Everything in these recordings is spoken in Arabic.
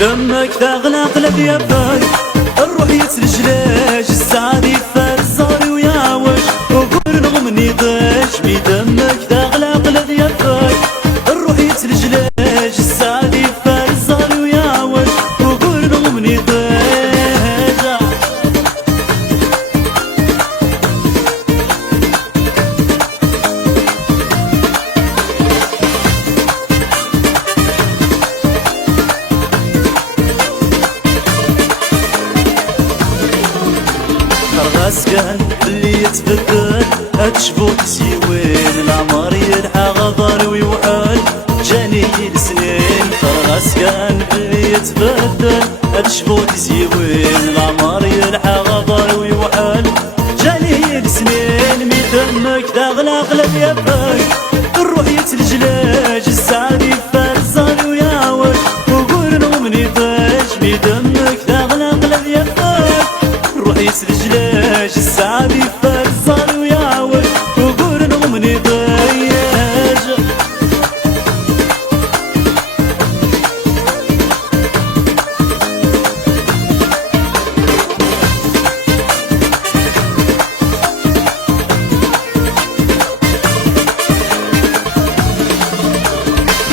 دمك تغلى قلب يباك الروح يترجلاش السعد يفار الزهر ويعوج وقول نغمني ضاش بدمك تغلى قلب يباك الروح يترجلاش السعد يفار الزهر ويعوج وقول نغمني ضاش كان اللي يتبدل هتشبوك سيوين العمر يلحى غبر ويوحل جاني السنين فرغاس كان اللي يتبدل هتشبوك سيوين العمر يلحى غبر ويوحل جاني السنين من دمك تغلى قلب يباك الروح يتلجلاج السعد يفار الزهر ويعوج وقول نغمني ضاج بدمك تغلى قلب يباك الروح يتلجلاج السعد يفار الزهر ويعوج وقول نغمني ضاج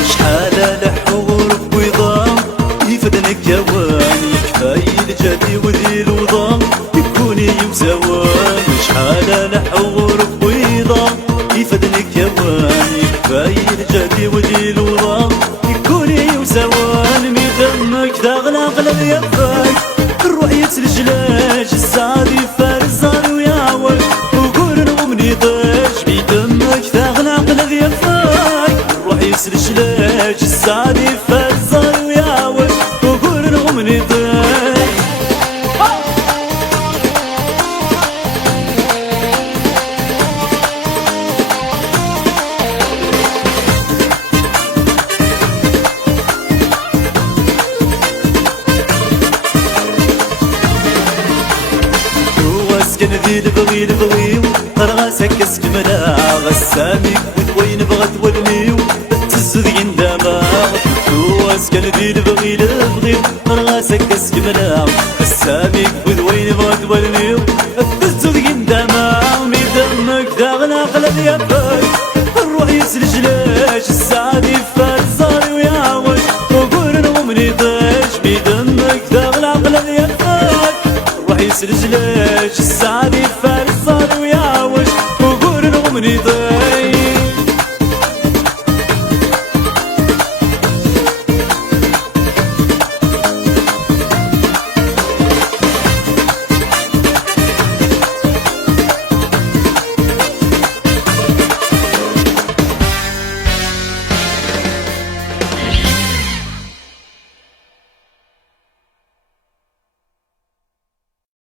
شحال لحور بيضام يفدنك جواني كفاية الجدي وذي الوضام يكوني وزوان شحال لحور بيضام يفدنك جواني كفاية الجدي وذي الوضام يكوني وزوان من دمك تغلى قلب يباك الروح يتلجلاج السعد يفار الزهر ويعوج وقول نغمني ضاج بدمك تغلى قلب يباك الروح يتلجلاج السعد يفار الزهر ويعوج وقول نغمني ضاج كان ذي البغي البغيو راسك كسكملا غساميك وين بغت ولميو تهز ذي دماغ واس كان ذي البغي البغيو راسك كسكملا غساميك وين بغت ولميو تهز ذي دماغ من دمك تغلى قلب يباك الروح يسلجلا